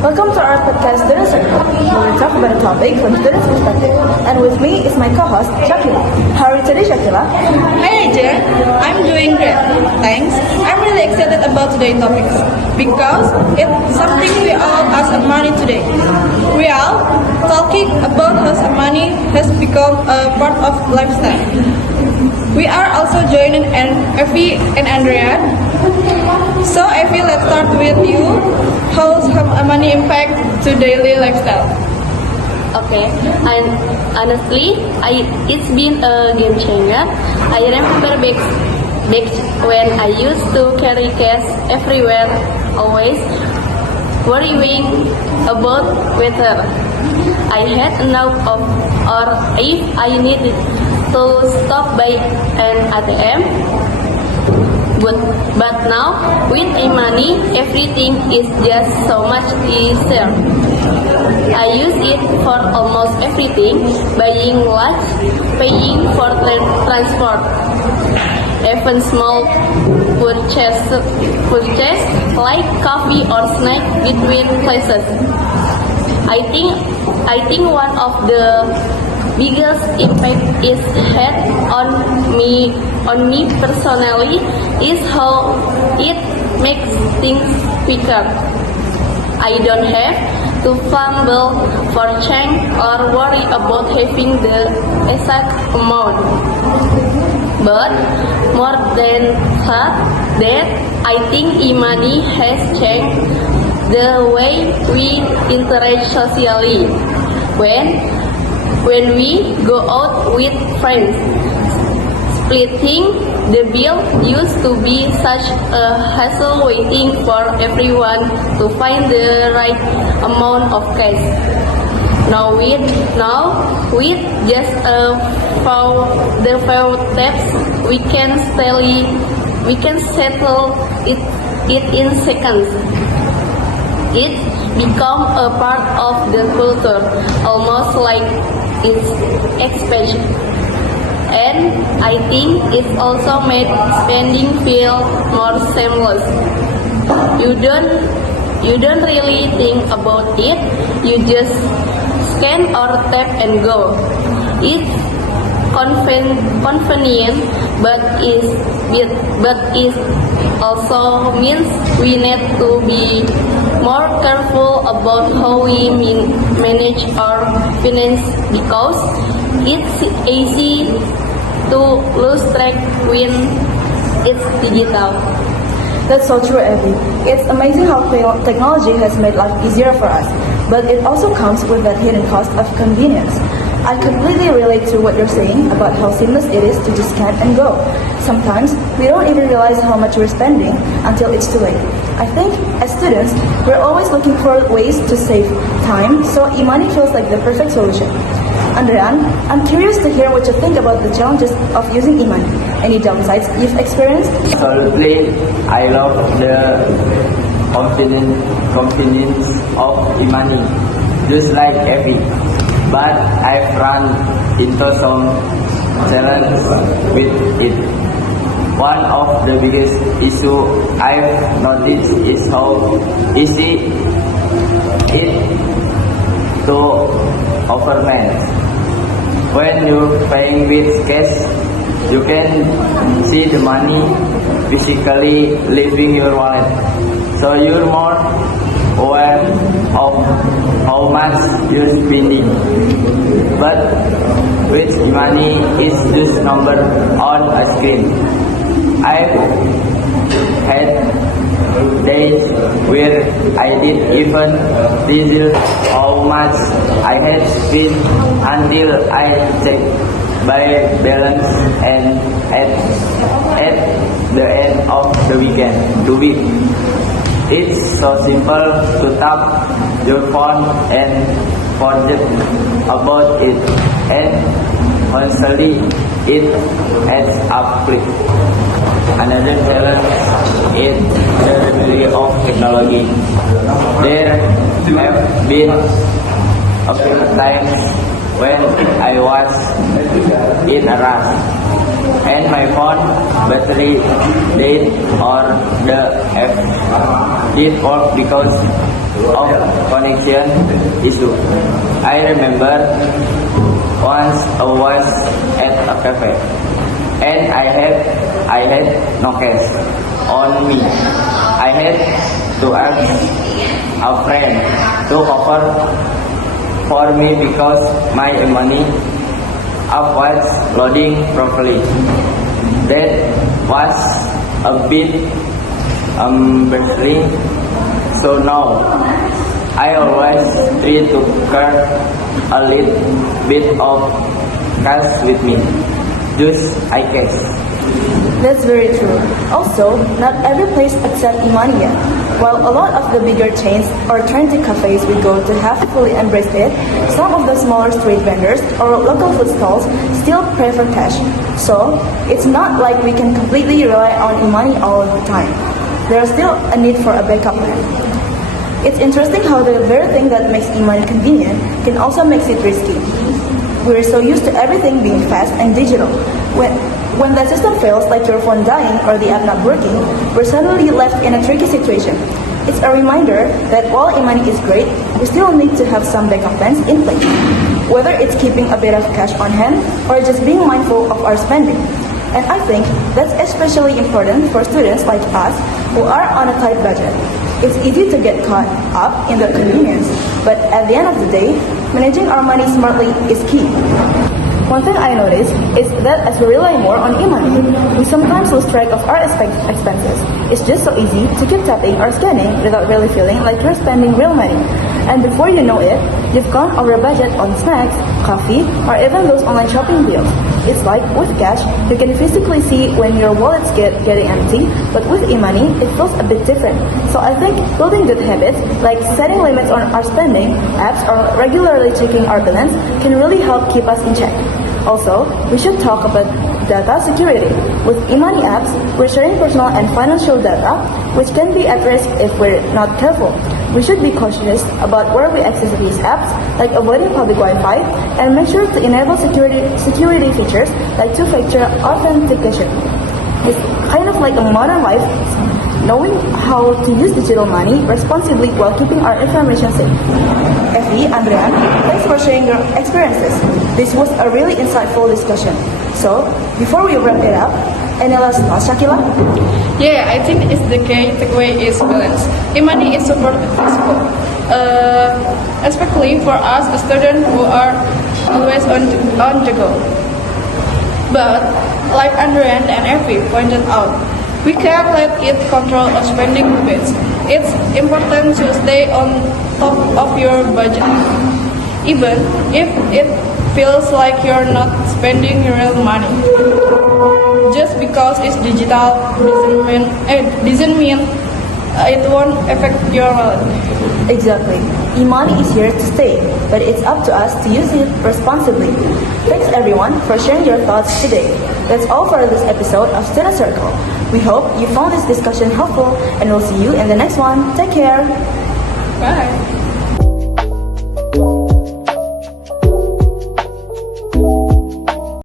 Welcome to our podcast Student Circle, where we talk about a topic from students' perspective. And with me is my co-host, Shakila. How are you today, Shakila? Hi Ajeng, I'm doing great. Thanks. I'm really excited about today's topics because it's something we all ask of money today. We are talking about how money has become a part of lifestyle. We are also joining Effie and Andrean. So Effie, let's start with you. How's money impact to daily lifestyle? Okay, and honestly, it's been a game changer. I remember back when I used to carry cash everywhere, always worrying about whether I had enough of or if I needed to stop by an ATM. But now, with money, everything is just so much easier. I use it for almost everything, buying lunch, paying for transport, even small purchase like coffee or snack between places. I think one of the biggest impact it had on me personally is how it makes things quicker. I don't have to fumble for change or worry about having the exact amount. But more than that, I think e-money has changed the way we interact socially. When we go out with friends, splitting the bill used to be such a hassle, waiting for everyone to find the right amount of cash. Now with just the few taps, we can settle it in seconds. It become a part of the culture, almost like its expansion. And I think it's also made spending feel more seamless. You don't really think about it. You just scan or tap and go. It's convenient, but it also means we need to be more careful about how we manage our finance because it's easy to lose track when it's digital. That's so true, Evie. It's amazing how technology has made life easier for us, but it also comes with that hidden cost of convenience. I completely relate to what you're saying about how seamless it is to just scan and go. Sometimes we don't even realize how much we're spending until it's too late. I think as students, we're always looking for ways to save time, so e-money feels like the perfect solution. Andrean, I'm curious to hear what you think about the challenges of using e-money. Any downsides you've experienced? Absolutely, I love the convenience of e-money, just like every. But I've run into some challenges with it. One of the biggest issues I've noticed is how easy it to overmanage. When you're paying with cash, you can see the money physically leaving your wallet. So you're more aware of how much you're spending. But with money, it's just number on a screen. I've had days where I didn't even realize how much I had spent until I checked my balance and at the end of the week. It's so simple to tap your phone and forget about it, and honestly, it adds up quick. Another challenge is the delivery of technology. There have been a few times when I was in a rush and my phone battery died or the app didn't work because of connection issue. I remember once I was at a cafe and I had no cash on me. I had to ask a friend to cover for me because my money app was loading properly. That was a bit embarrassing. So now I always try to carry a little bit of cash with me. Just I guess. That's very true. Also, not every place accepts Imani yet. While a lot of the bigger chains or trendy cafes we go to have fully embraced it, some of the smaller street vendors or local food stalls still prefer cash. So, it's not like we can completely rely on Imani all the time. There's still a need for a backup plan. It's interesting how the very thing that makes Imani convenient can also make it risky. We're so used to everything being fast and digital. When the system fails, like your phone dying or the app not working, we're suddenly left in a tricky situation. It's a reminder that while Imani is great, we still need to have some backup plans in place. Whether it's keeping a bit of cash on hand or just being mindful of our spending. And I think that's especially important for students like us who are on a tight budget. It's easy to get caught up in the convenience, but at the end of the day, managing our money smartly is key. One thing I noticed is that as we rely more on e-money, we sometimes lose track of our expenses. It's just so easy to keep tapping or scanning without really feeling like you're spending real money. And before you know it, you've gone over budget on snacks, coffee, or even those online shopping deals. It's like with cash, you can physically see when your wallets getting empty, but with e-money, it feels a bit different. So I think building good habits, like setting limits on our spending, apps, or regularly checking our balance, can really help keep us in check. Also, we should talk about data security. With e-money apps, we're sharing personal and financial data, which can be at risk if we're not careful. We should be cautious about where we access these apps, like avoiding public Wi-Fi, and make sure to enable security features like two-factor authentication. It's kind of like a modern life, knowing how to use digital money responsibly while keeping our information safe. Effie, Andrean, thanks for sharing your experiences. This was a really insightful discussion. So, before we wrap it up, any last thoughts, Shakila? Yeah, I think it's the key takeaway is balance. E-money is super flexible, especially for us students who are always on the go. But, like Andrean and Effie pointed out, we can't let it control our spending habits. It's important to stay on top of your budget, even if it feels like you're not spending real money. Just because it's digital doesn't mean it won't affect your wallet. Exactly. E-money is here to stay, but it's up to us to use it responsibly. Thanks everyone for sharing your thoughts today. That's all for this episode of Student Circle. We hope you found this discussion helpful and we'll see you in the next one. Take care. Bye.